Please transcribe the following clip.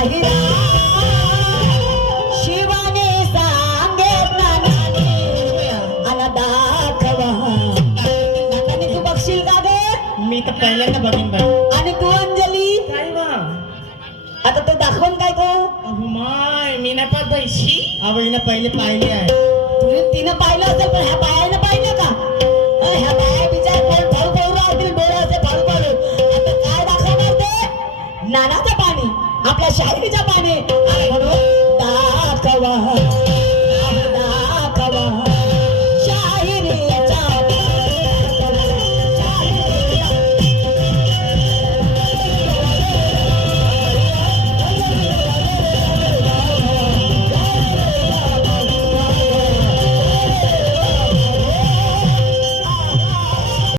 पाहिला शिवाने सांगितलं नानी आला दाखवा आणि तू बघशील का ग मी तर पहिल्यांदा बघीन बाई आणि तू अंजली काय बा आता तो दाखवून काय तो अहो माय मी नाही पाहत बाईशी आवडीनं पहिले पाहिली आहे तिनं पाहिलं असेल पण ह्या बायानं